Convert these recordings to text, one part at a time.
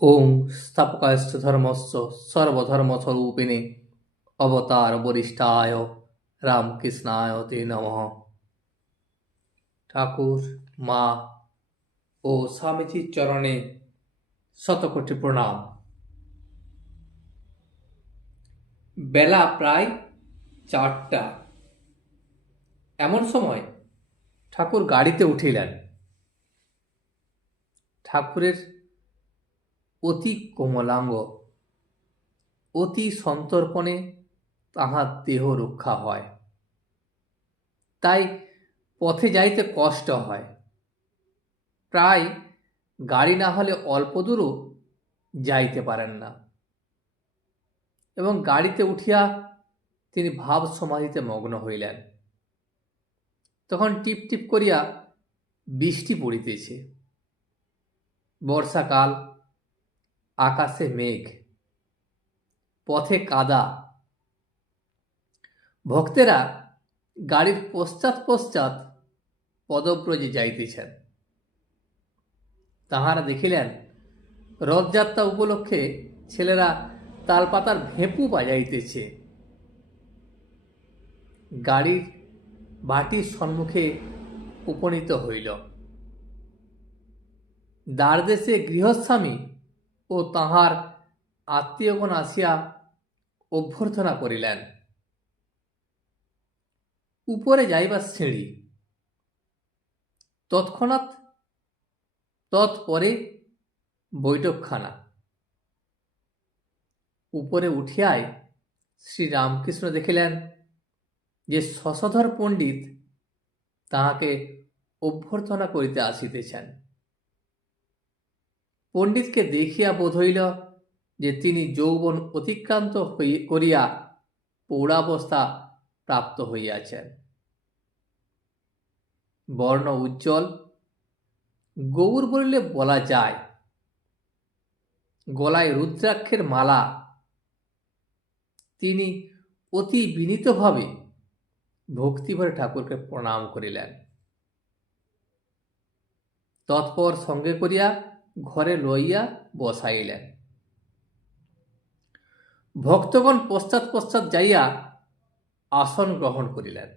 ওং স্থাপকায়শ্চ ধর্মস্য সর্বধর্মস্বরূপিণে অবতার বরিষ্ঠায় রামকৃষ্ণায় তে নমঃ। ঠাকুর, মা ও স্বামীজির চরণে শতকোটি প্রণাম। বেলা প্রায় 4টা। এমন সময় ঠাকুর গাড়িতে উঠিলেন। ঠাকুরের অতি কোমলাঙ্গ, অতি সন্তর্পণে তাহার দেহ রক্ষা হয়, তাই পথে যাইতে কষ্ট হয়। প্রায় গাড়ি না হলে অল্প দূরও যাইতে পারেন না, এবং গাড়িতে উঠিয়া তিনি ভাব সমাধিতে মগ্ন হইলেন। তখন টিপ টিপ করিয়া বৃষ্টি পড়িতেছে। বর্ষাকাল, আকাশে মেঘ, পথে কাদা। ভক্তেরা গাড়ির পশ্চাৎ পশ্চাৎ পদব্রজে যাইতেছেন। তাহারা দেখিলেন রথযাত্রা উপলক্ষে ছেলেরা তালপাতার ভেঁপু বাজাইতেছে। গাড়ির বাটির সম্মুখে উপনীত হইল। দ্বারদেশে গৃহস্বামী ও তাহার আত্মীয়গণ আসিয়া অভ্যর্থনা করিলেন। উপরে যাইবার সিঁড়ি, তৎক্ষণাৎ তৎপরে বৈঠকখানা। উপরে উঠিয়াই শ্রীরামকৃষ্ণ দেখিলেন যে শশধর পণ্ডিত তাহাকে অভ্যর্থনা করিতে আসিতেছেন। পণ্ডিতকে দেখিয়া বোধ হইল যে তিনি যৌবন অতিক্রান্ত করিয়া পৌরাবস্থা প্রাপ্ত হইয়াছেন। বর্ণ উজ্জ্বল, গৌর বলিলে বলা যায়। গলায় রুদ্রাক্ষের মালা। তিনি অতি বিনীতভাবে ভক্তিভরে ঠাকুরকে প্রণাম করিলেন। তৎপর সঙ্গে করিয়া ঘরে লইয়া বসাইলেন। ভক্তগণ পশ্চাৎ পশ্চাৎ যাইয়া আসন গ্রহণ করিলেন।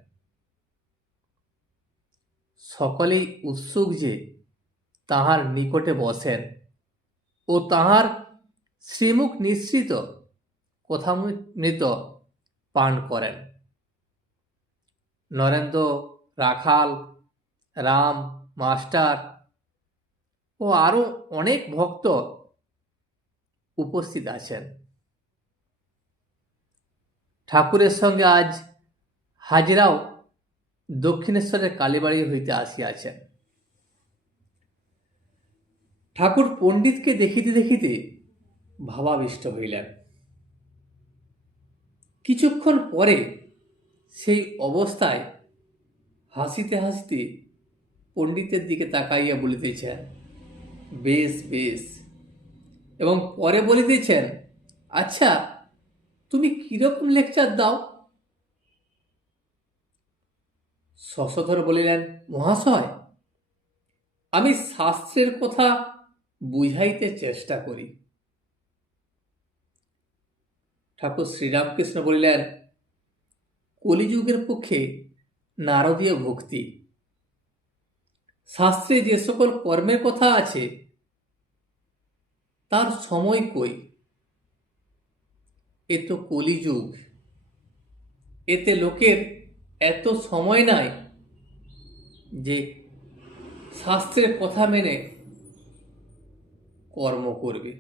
সকলেই উৎসুক যে তাহার নিকটে বসেন ও তাহার শ্রীমুখ নিঃসৃত কথামৃত পান করেন। নরেন্দ্র, রাখাল, রাম মাস্টার ও আরো অনেক ভক্ত উপস্থিত আছেন। ঠাকুরের সঙ্গে আজ হাজরাও দক্ষিণেশ্বরের কালীবাড়ি হইতে আসিয়াছেন। ঠাকুর পণ্ডিতকে দেখিতে দেখিতে ভাবাবিষ্ট হইলেন। কিছুক্ষণ পরে সেই অবস্থায় হাসিতে হাসিতে পণ্ডিতের দিকে তাকাইয়া বলিতেছেন, বেশ বেশ, এবং পরে বলিতেছেন, আচ্ছা তুমি কিরকম লেকচার দাও? শশধর বলিলেন, মহাশয়, আমি শাস্ত্রের কথা বুঝাইতে চেষ্টা করি। ঠাকুর শ্রীরামকৃষ্ণ বলিলেন, কলিযুগের পক্ষে নারদীয় ভক্তি। শাস্ত্রে যে সকল কর্মের কথা আছে তার সময় কই? এ তো কলিযুগ, এতে লোকের এত সময় নাই যে শাস্ত্রের কথা মেনে কর্ম করবে।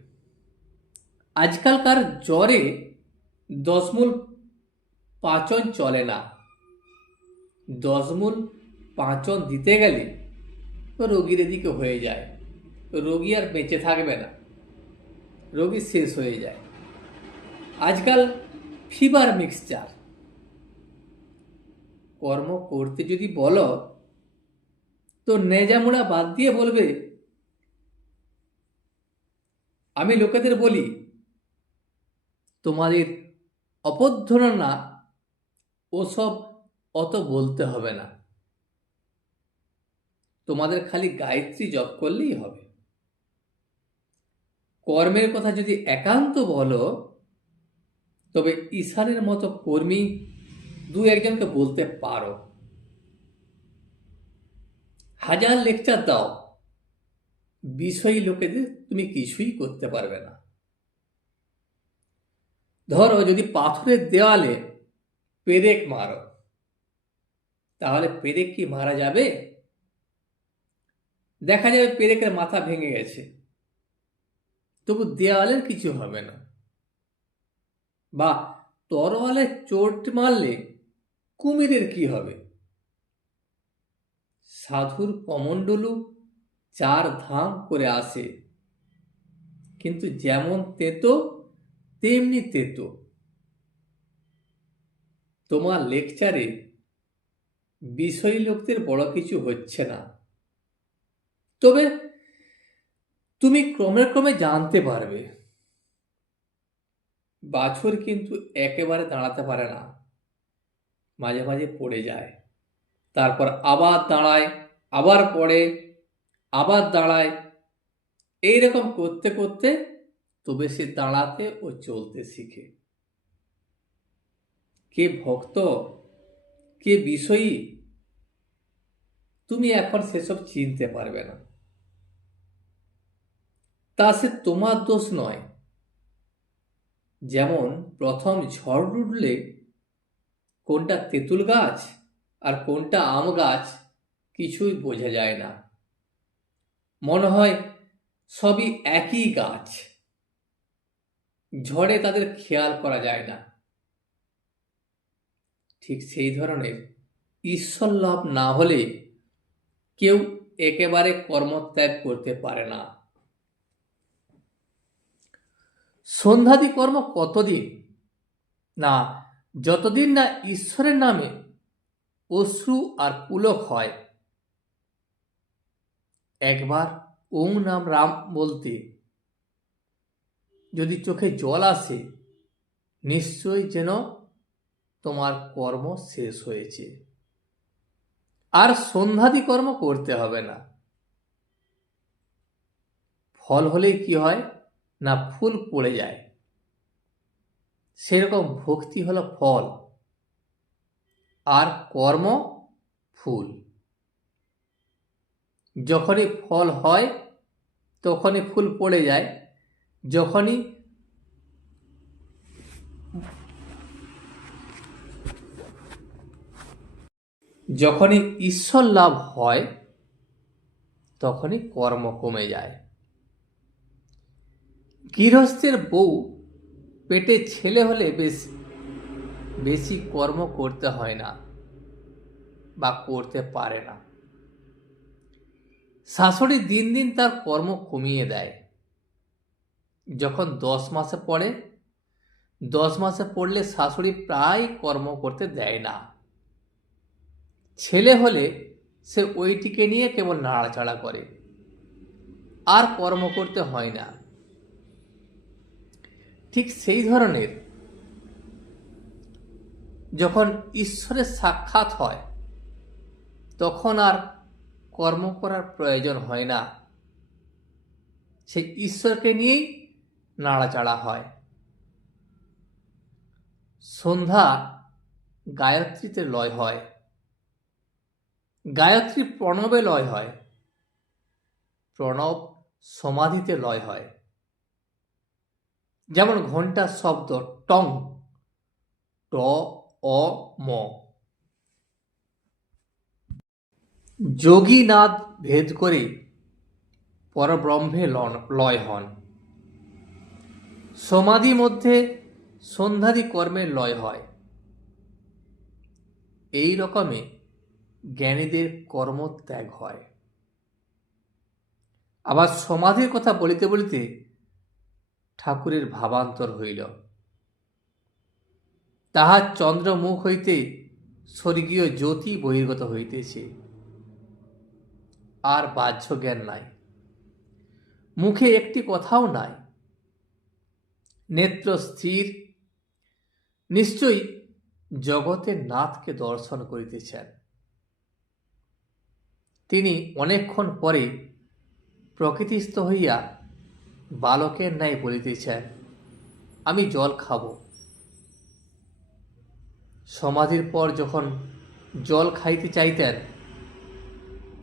আজকালকার জ্বরে 10 মূল পাচন চলে না। 10 মূল পাচন দিতে গেলে রোগীর এদিকে হয়ে যায়, রোগী আর বেঁচে থাকবে না, রোগী শেষ হয়ে যায়। আজকাল ফিভার মিক্সচার। কর্ম করতে যদি বলো তো নেজামুড়া বাদ দিয়ে বলবে। আমি লোকেদের বলি, তোমাদের অপধ্যনা ওসব অত বলতে হবে না, তোমাদের খালি গায়ত্রী জপ করলেই হবে। কর্মের কথা যদি একান্ত বলো, তবে ঈশানের মতো কর্মী দু একজনকে বলতে পারো। হাজার লেকচার দাও, বিষয়ী লোকেদের তুমি কিছুই করতে পারবে না। ধরো যদি পাথরের দেওয়ালে পেরেক মারো, তাহলে পেরেক কি মারা যাবে? দেখা যাবে পেরেকের মাথা ভেঙে গেছে, তবু দেওয়ালের কিছু হবে না। বা তরোয়ালে চোট মারলে কুমিরের কি হবে? সাধুর কমণ্ডলু 4 ধাম করে আসে, কিন্তু যেমন তেতো তেমনি তেতো। তোমার লেকচারে বিষয়ী লোকদের বড় কিছু হচ্ছে না, তবে তুমি ক্রমে ক্রমে জানতে পারবে বাছুর কিন্তু একেবারে দাঁড়াতে পারে না, মাঝে মাঝে পড়ে যায়, তারপর আবার দাঁড়ায়, আবার পড়ে, আবার দাঁড়ায়। এইরকম করতে করতে তবে সে দাঁড়াতে ও চলতে শিখে। কে ভক্ত, কে বিষয়ী, তুমি এখন সেসব চিনতে পারবে না। তা সে তোমার দোষ নয়। যেমন প্রথম ঝড় উঠলে কোনটা তেঁতুল গাছ আর কোনটা আম গাছ কিছুই বোঝা যায় না, মনে হয় সবই একই গাছ। ঝড়ে তাদের খেয়াল করা যায় না। ঠিক সেই ধরনের ঈশ্বর লাভ না হলে কেউ একেবারে কর্মত্যাগ করতে পারে না। সন্ধ্যাদি কর্ম কতদিন না, যতদিন না ঈশ্বরের নামে অশ্রু আর পুলক হয়। একবার ওম নাম রাম বলতে যদি চোখে জল আসে, নিশ্চয় যেন তোমার কর্ম শেষ হয়েছে, আর সন্ধ্যাদি কর্ম করতে হবে না। ফল হলে কি হয় না, ফুল পড়ে যায়। সেরকম ভক্তি হলো ফল, আর কর্ম ফুল। যখনই ফল হয় তখনই ফুল পড়ে যায়, যখনই ঈশ্বর লাভ হয় তখনই কর্ম কমে যায়। গৃহস্থের বউ পেটে ছেলে হলে বেশি কর্ম করতে হয় না বা করতে পারে না। শাশুড়ি দিন দিন তার কর্ম কমিয়ে দেয়। যখন 10 মাসে পড়ে, 10 মাসে পড়লে শাশুড়ি প্রায় কর্ম করতে দেয় না। ছেলে হলে সে ওইটিকে নিয়ে কেবল নাড়াচাড়া করে, আর কর্ম করতে হয় না। ঠিক সেই ধরনের যখন ঈশ্বরের সাক্ষাৎ হয় তখন আর কর্ম করার প্রয়োজন হয় না, সেই ঈশ্বরকে নিয়েই নাড়াচাড়া হয়। সন্ধ্যা গায়ত্রীতে লয় হয়, গায়ত্রী প্রণবে লয় হয়, প্রণব সমাধিতে লয় হয়। যেমন ঘণ্টার শব্দ টং, ট অ ম, যোগীনাদ ভেদ করে পরব্রহ্মে লয় হন। সমাধি মধ্যে সন্ধ্যাদি কর্মের লয় হয়। এই রকমে জ্ঞানীদের কর্মত্যাগ হয়। আবার সমাধির কথা বলিতে বলিতে ঠাকুরের ভাবান্তর হইল। তাহার চন্দ্রমুখ হইতে স্বর্গীয় জ্যোতি বহির্গত হইতেছে, আর বাহ্য জ্ঞান নাই, মুখে একটি কথাও নাই, নেত্র স্থির। নিশ্চয়ই জগতের নাথকে দর্শন করিতেছেন। তিনি অনেকক্ষণ পরে প্রকৃতিস্থ হইয়া বালকের ন্যায় বলিতেছেন, আমি জল খাব। সমাধির পর যখন জল খাইতে চাইতেন,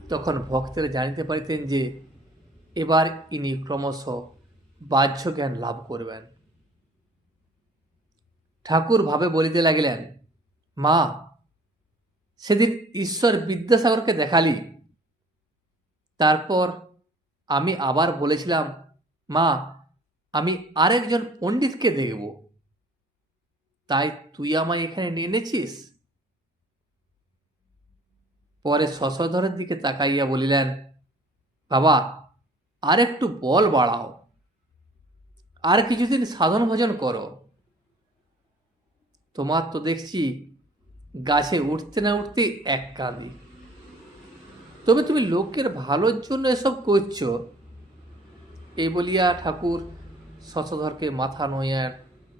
তখন ভক্তেরা জানিতে পারিতেন যে এবার ইনি ক্রমশ বাহ্য জ্ঞান লাভ করবেন। ঠাকুর ভাবে বলিতে লাগিলেন, মা, সেদিন ঈশ্বর বিদ্যাসাগরকে দেখালি, তারপর আমি আবার বলেছিলাম, মা, আমি আরেকজন পণ্ডিতকে দেখব, তাই তুই আমায় এখানে নিয়ে এনেছিস? পরে শশধরের দিকে তাকাইয়া বলিলেন, বাবা, আর একটু বল বাড়াও, আর কিছুদিন সাধন ভজন করো। তোমার তো দেখছি গাছে উঠতে না উঠতে এক কাঁদি। তবে তুমি লোকের ভালোর জন্য এসব করছো। এই বলিয়া ঠাকুর শশধরকে মাথা নইয়া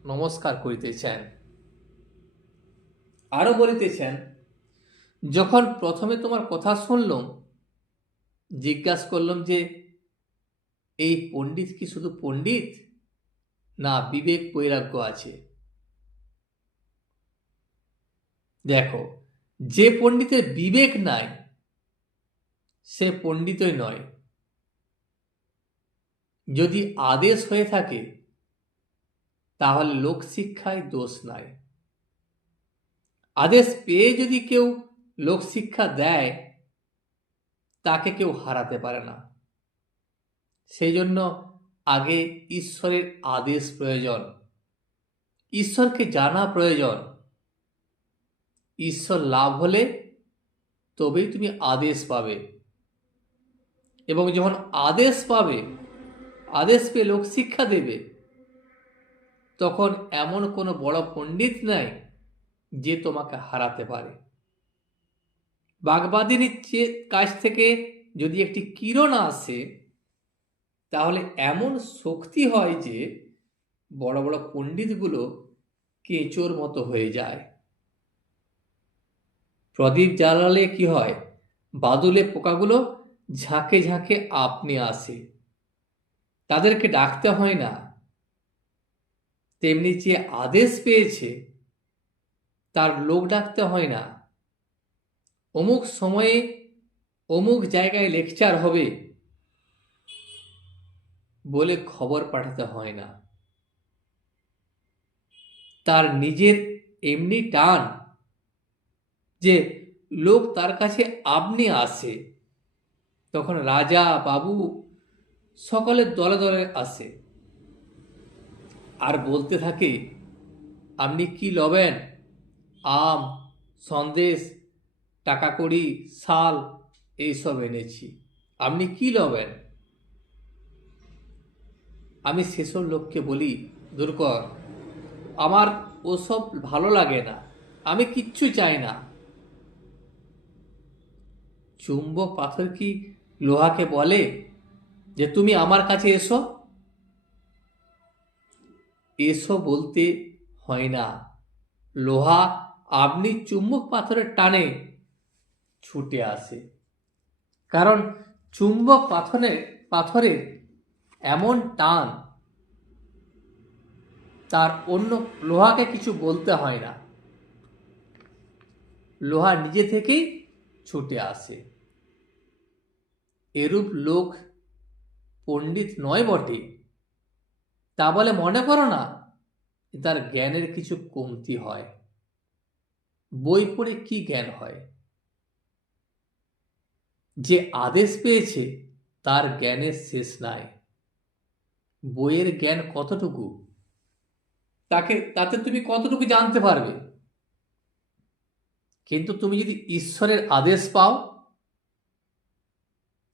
নমস্কার করিতেছেন। আরো বলিতেছেন, যখন প্রথমে তোমার কথা শুনলাম, জিজ্ঞাসা করলাম যে এই পণ্ডিত কি শুধু পণ্ডিত, না বিবেক বৈরাগ্য আছে? দেখো, যে পণ্ডিতের বিবেক নাই সে পণ্ডিতই নয়। যদি আদেশ হয়ে থাকে তাহলে লোক শিক্ষায় দোষ নাই। আদেশ পেয়ে যদি কেউ লোক শিক্ষা দেয়, তাকে কেউ হারাতে পারে না। সেই জন্য আগে ঈশ্বরের আদেশ প্রয়োজন, ঈশ্বরকে জানা প্রয়োজন। ঈশ্বর লাভ হলে তবেই তুমি আদেশ পাবে। এবং যখন আদেশ পাবে, আদেশ পেয়ে লোক শিক্ষা দেবে, তখন এমন কোনো বড় পণ্ডিত নাই যে তোমাকে হারাতে পারে। বাগবাদিনীর কাছ থেকে যদি একটি কিরণ আসে, তাহলে এমন শক্তি হয় যে বড় বড় পণ্ডিতগুলো কেঁচোর মতো হয়ে যায়। প্রদীপ জ্বালালে কি হয়? বাদুলে পোকাগুলো ঝাঁকে ঝাঁকে আপনি আসে, তাদেরকে ডাকতে হয় না। তেমনি যে আদেশ পেয়েছে তার লোক ডাকতে হয় না। অমুক সময়ে অমুক জায়গায় লেকচার হবে বলে খবর পাঠাতে হয় না। তার নিজের এমনি টান যে লোক তার কাছে আপনি আসে, তখন রাজা বাবু সকলের দলে দলে আসে আর বলতে থাকে, আপনি কি লবেন? আম, সন্দেশ, টাকা কড়ি, শাল এইসব এনেছি, আপনি কি লবেন? আমি সেসব লোককে বলি, দূর কর, আমার ওসব ভালো লাগে না, আমি কিচ্ছু চাই না। চুম্বক পাথর কি লোহাকে বলে যে তুমি আমার কাছে এসো? এসো বলতে হয় না। লোহা আপনি চুম্বক পাথরের টানে ছুটে আসে, কারণ চুম্বক পাথরের এমন টান, তার অন্য লোহাকে কিছু বলতে হয় না, লোহা নিজে থেকেই ছুটে আসে। এরূপ লোক পণ্ডিত নয় বটে, তা বলে মনে করো না তার জ্ঞানের কিছু কমতি হয়। বই পড়ে কি জ্ঞান হয়? যে আদেশ পেয়েছে তার জ্ঞানের শেষ নাই। বইয়ের জ্ঞান কতটুকু, তাতে তুমি কতটুকু জানতে পারবে? কিন্তু তুমি যদি ঈশ্বরের আদেশ পাও,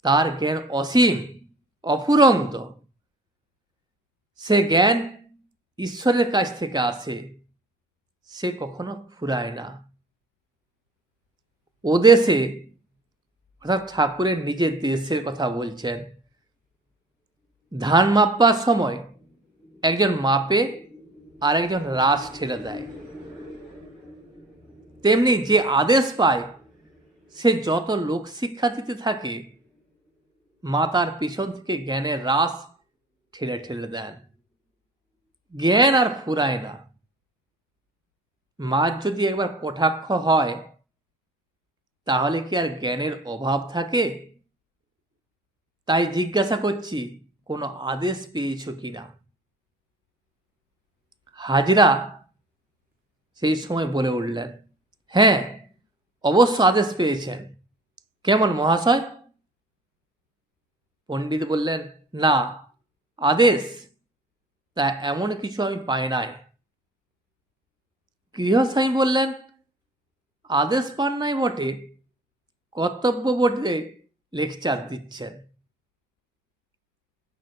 তার জ্ঞান অসীম, অফুরন্ত। সে জ্ঞান ঈশ্বরের কাছ থেকে আসে, সে কখনো ফুরায় না। ও দেশে, অর্থাৎ ঠাকুরের নিজের দেশের কথা বলছেন, ধান মাপবার সময় একজন মাপে আর একজন রাশ ঠেলে দেয়। তেমনি যে আদেশ পায় সে যত লোক শিক্ষা দিতে থাকে, মা তার পিছন থেকে জ্ঞানের রাশ ঠেলে ঠেলে দেন। জ্ঞান আর ফুরায় না। মাছ যদি একবার কটাক্ষ হয় তাহলে কি আর জ্ঞানের অভাব থাকে? তাই জিজ্ঞাসা করছি, কোনো আদেশ পেয়েছ কিনা? হাজরা সেই সময় বলে উঠলেন, হ্যাঁ, অবশ্য আদেশ পেয়েছেন। কেমন মহাশয়? পণ্ডিত বললেন, না, আদেশ তা এমন কিছু আমি পাই নাই। গৃহস্বামী বললেন, আদেশ পান নাই বটে, কর্তব্য বটে লেকচার দিচ্ছেন।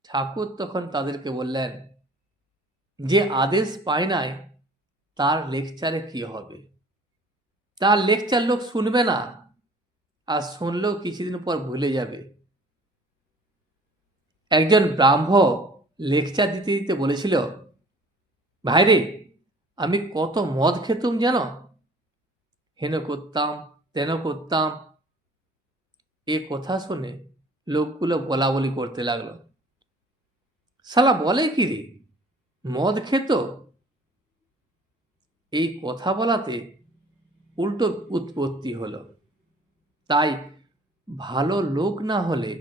ঠাকুর তখন তাদেরকে বললেন, যে আদেশ পায় নাই তার লেকচারে কি হবে? তার লেকচার লোক শুনবে না, আর শুনলেও কিছুদিন পর ভুলে যাবে। একজন ব্রাহ্ম লেকচার দিতে দিতে বলেছিল, ভাইরে, আমি কত মদ খেতুম যেন, হেন করতাম তেন করতাম। এ কথা শুনে লোকগুলো বলা বলি করতে লাগলো, শালা বলে কি রে, মদ খেত? এই কথা বলাতে উল্টো উৎপত্তি হলো। তাই ভালো লোক না হলে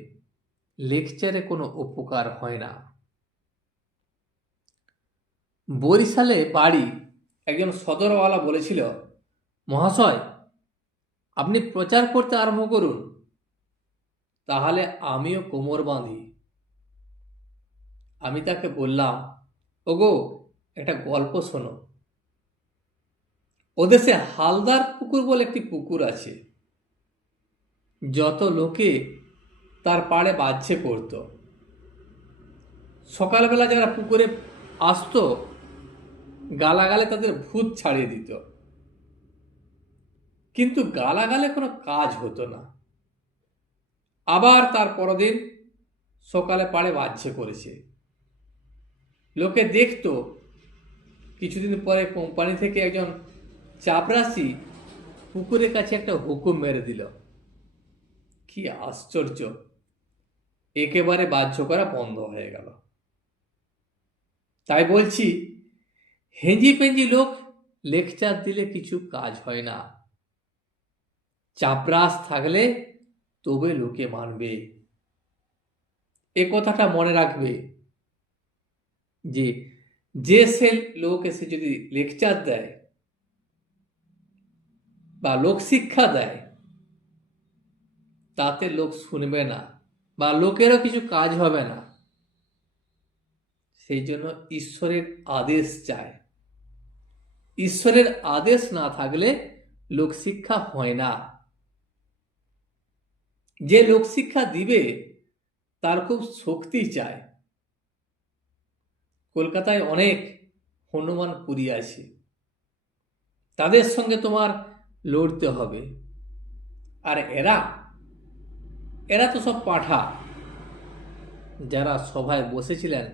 লেকচারে কোনো উপকার হয় না। বরিশালে বাড়ি একজন সদরওয়ালা বলেছিল, মহাশয়, আপনি প্রচার করতে আরম্ভ করুন, তাহলে আমিও কোমর বাঁধি। আমি তাকে বললাম, ওগো, একটা গল্প শোনো। ওদেশে হালদার পুকুর বলে একটি পুকুর আছে। যত লোকে তার পাড়ে বাজছে করত। সকালবেলা যারা পুকুরে আসতো, গালাগালে তাদের ভূত ছাড়িয়ে দিত। কিন্তু গালাগালে কোনো কাজ হতো না। আবার তার পরদিন সকালে পাড়ে বাজছে করেছে। লোকে দেখত। কিছুদিন পরে কোম্পানি থেকে একজন চাপরাশি পুকুরের কাছে একটা হুকুম মেরে দিল। কি আশ্চর্য! একেবারে বাহ্য করা বন্ধ হয়ে গেল। তাই বলছি, হেঁজি পেঁজি লোক লেকচার দিলে কিছু কাজ হয় না। চাপরাশ থাকলে তবে লোকে মানবে। এ কথাটা মনে রাখবে যে যে সে লোক এসে যদি লেকচার দেয় বা লোক শিক্ষা দেয়, তাতে লোক শুনবে না বা লোকেরও কিছু কাজ হবে না। সেই জন্য ঈশ্বরের আদেশ চায়। ঈশ্বরের আদেশ না থাকলে লোক শিক্ষা হয় না। যে লোক শিক্ষা দিবে তার খুব শক্তি চায়। কলকাতায় অনেক হনুমান পুরী আছে, তাদের সঙ্গে তোমার লড়তে হবে। আর এরা তো সব পাঁঠা। যারা সভায় বসেছিলেন,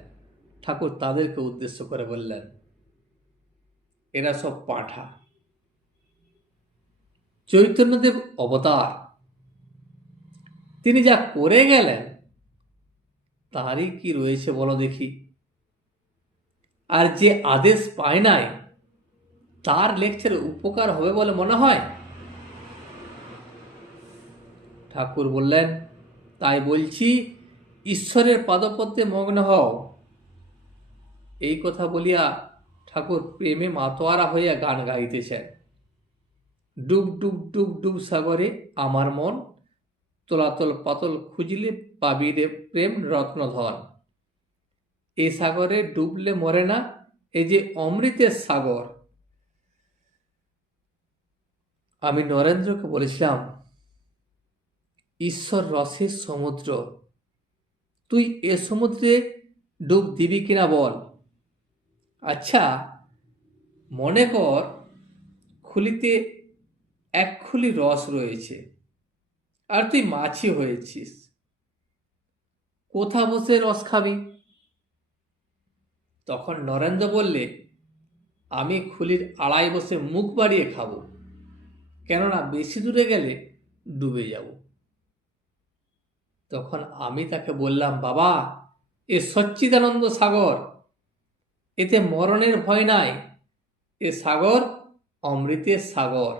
ঠাকুর তাদেরকে উদ্দেশ্য করে বললেন, এরা সব পাঁঠা। চৈতন্যদেব অবতার, তিনি যা করে গেলেন তারই কি রয়েছে বলো দেখি? আর যে আদেশ পায় নাই তার লেকচারে উপকার হবে বলে মনে হয়? ঠাকুর বললেন, তাই বলছি, ঈশ্বরের পাদপদ্মে মগ্ন হও। এই কথা বলিয়া ঠাকুর প্রেমে মাতোয়ারা হইয়া গান গাইতেছেন। ডুব ডুব ডুব ডুব সাগরে আমার মন, তলাতল পাতল খুঁজলে পাবি রে প্রেম রত্নধন। এ সাগরে ডুবলে মরে না, এই যে অমৃতের সাগর। আমি নরেন্দ্রকে বলেছিলাম, ঈশ্বর রসের সমুদ্র, তুই এ সমুদ্রে ডুব দিবি কিনা বল। আচ্ছা, মনে কর খুলিতে এক খুলি রস রয়েছে, আর তুই মাছি হয়েছিস। কোথা বসে রস খাবি? তখন নরেন্দ্র বললে, আমি খুলির আড়ায় বসে মুখ বাড়িয়ে খাবো, কেননা বেশি দূরে গেলে ডুবে যাব। তখন আমি তাকে বললাম, বাবা, এ সচ্চিদানন্দ সাগর, এতে মরণের ভয় নাই। এ সাগর অমৃতের সাগর।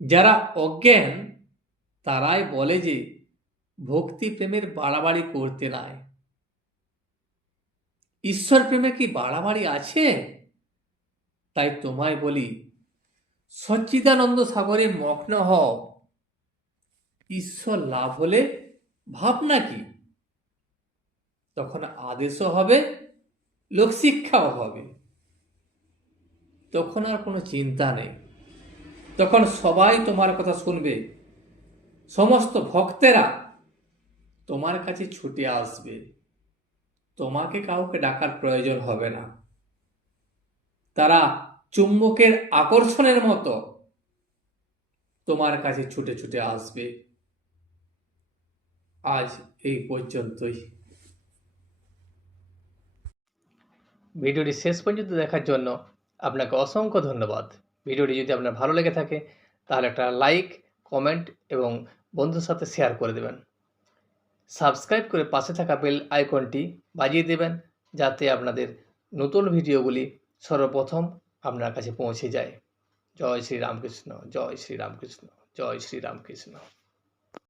যারা অজ্ঞান তারাই বলে যে ভক্তি প্রেমের বাড়াবাড়ি করতে নাই। ঈশ্বর প্রেমে কি বাড়াবাড়ি আছে? তাই তোমায় বলি, সচ্চিদানন্দ সাগরে মগ্ন হও। ঈশ্বর লাভ হলে ভাবনা কি? তখন আদেশও হবে, লোকশিক্ষাও হবে। তখন আর কোনো চিন্তা নেই। তখন সবাই তোমার কথা শুনবে। সমস্ত ভক্তেরা তোমার কাছে ছুটে আসবে। তোমাকে কাউকে ডাকার প্রয়োজন হবে না। তারা চুম্বকের আকর্ষণের মতো তোমার কাছে ছুটে ছুটে আসবে। আজ এই পর্যন্তই। ভিডিওটি শেষ পর্যন্ত দেখার জন্য আপনাকে অসংখ্য ধন্যবাদ। ভিডিওটি যদি আপনার ভালো লেগে থাকে তাহলে একটা লাইক, কমেন্ট এবং বন্ধুর সাথে শেয়ার করে দেবেন। সাবস্ক্রাইব করে পাশে থাকা বেল আইকনটি বাজিয়ে দেবেন, যাতে আপনাদের নতুন ভিডিওগুলি সর্বপ্রথম আপনার কাছে পৌঁছে যায়। জয় শ্রী রামকৃষ্ণ, জয় শ্রী রামকৃষ্ণ, জয় শ্রী রামকৃষ্ণ।